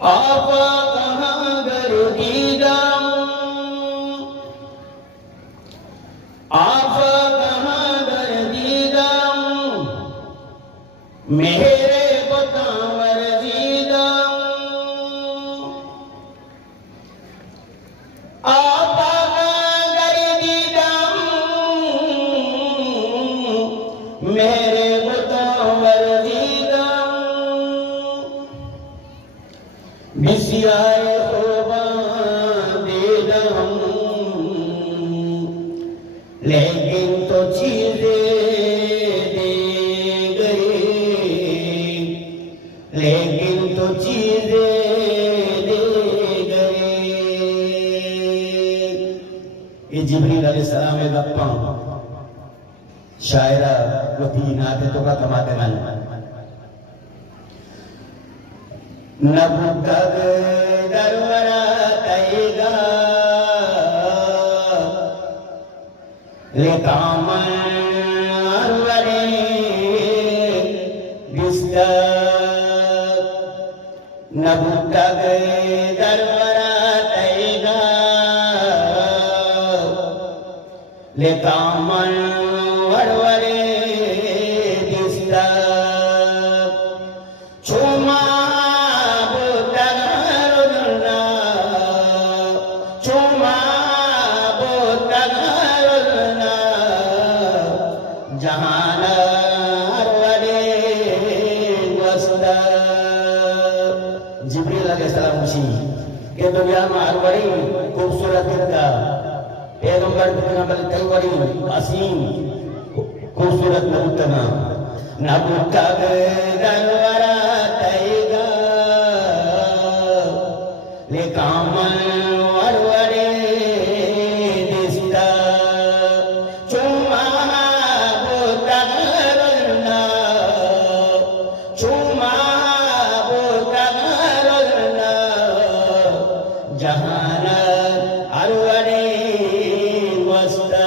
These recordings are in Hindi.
आपा कहाँ गर्दीदाम आपा कहाँ गर्दीदाम मेरे बतावर दीदाम आपा कहाँ गर्दीदाम मेरे बतावर दीदाम बिसियाए खोबा दीदाम लेकिन तो चीजें दे गए लेकिन तो चीजें दे गए ये जिब्रील अलैहिस्सलाम के गप्पा शायरा वती नाते तो का कमाते मन नबुद्दग दरवरा तैगा लेकामन अरवरे बिस्तर नबुद्दग दरवरा तैगा लेकामन अरवरे बिस्तर चुमा जिब्रील अलैहिस्सलाम उसी के दुनिया में अरवरी खूबसूरत का पैगंबर पैगंबर तैवरी असीम खूबसूरत नबुतना नबुता दलवरा तैगा लेकामन अरवरे दिस्ता चुमा बोतगरना चुमा जहाना अरवरे वस्ता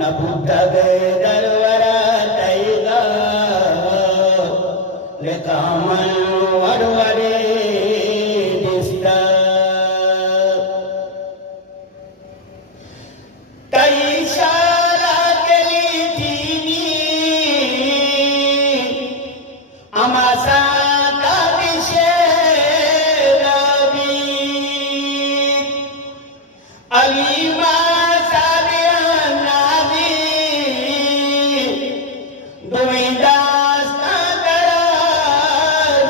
नबुद्दग दरवरा तैगा लेकामन अरवरे दिस्ता कई शाला के लीथीनी अमासा अलीमा साबिया नादी दुविदास करा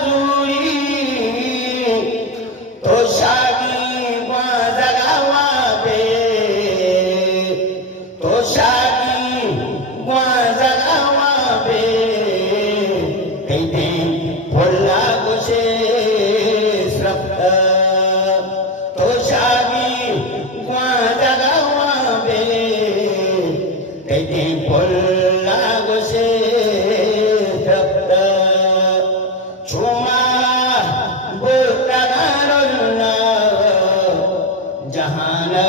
जुड़ी तो शागी जगावा बे तो शागी जगावा बे कहते भोला कुशे श्रप्त तो शागी जहाना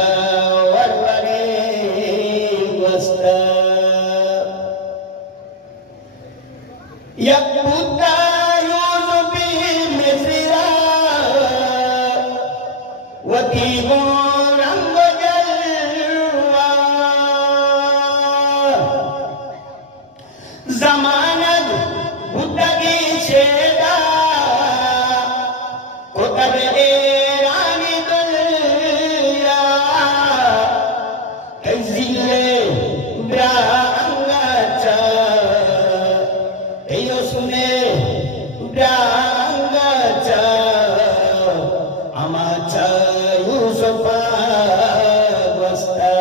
वरवरे वस्ता यकुता यूसुफी मिस्रा वती रंग जलवा जमानत बुद्धगी शेदा उतरे रानी दुनिया जिले ब्रांगाचा यो सुने ब्रांगाचा आमाचा युसुफा वस्ता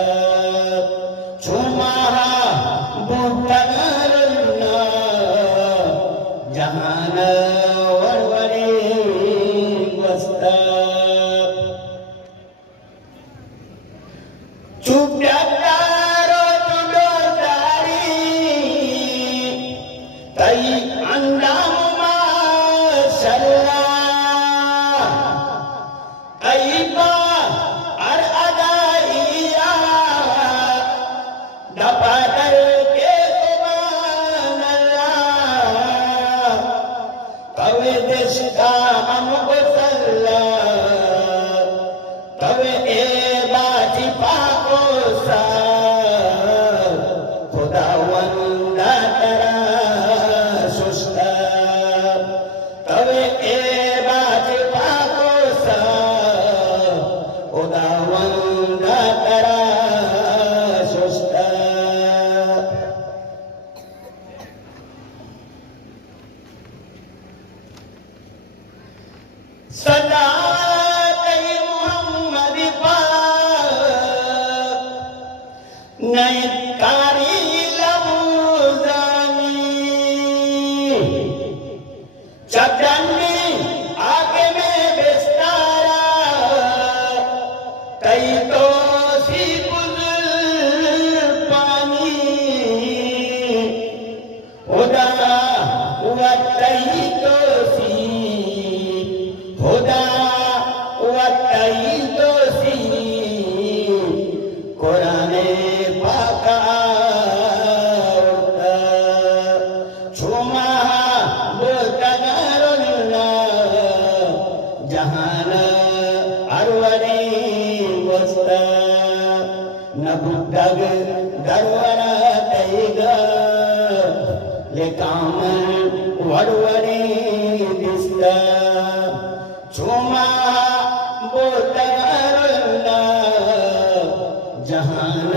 चुमा बुद्धगरना जहाना वरवरे वस्ता चुप्यारो तुडोदारी तई अंदाम माशल्लाह अईबा अर अदाइया दपादर के सुभान अल्लाह कवे देश का हमको पाकोसा खुदावंदा तेरा सुस्ता तवे ए बाज पाकोसा खुदावंदा तेरा सुस्ता सदा नयनकारी लमुजानी चट्टानी आगे में बिस्तारा कई तो सी पानी खुदा हुआ कई तो सी खुदा हुआ कई तो सी कुराने जहान अरवरी वस्ता नबुद्धग दरवरा तैगा लेकाम वरवरी दिस्ता चुमा बोतगरना जहान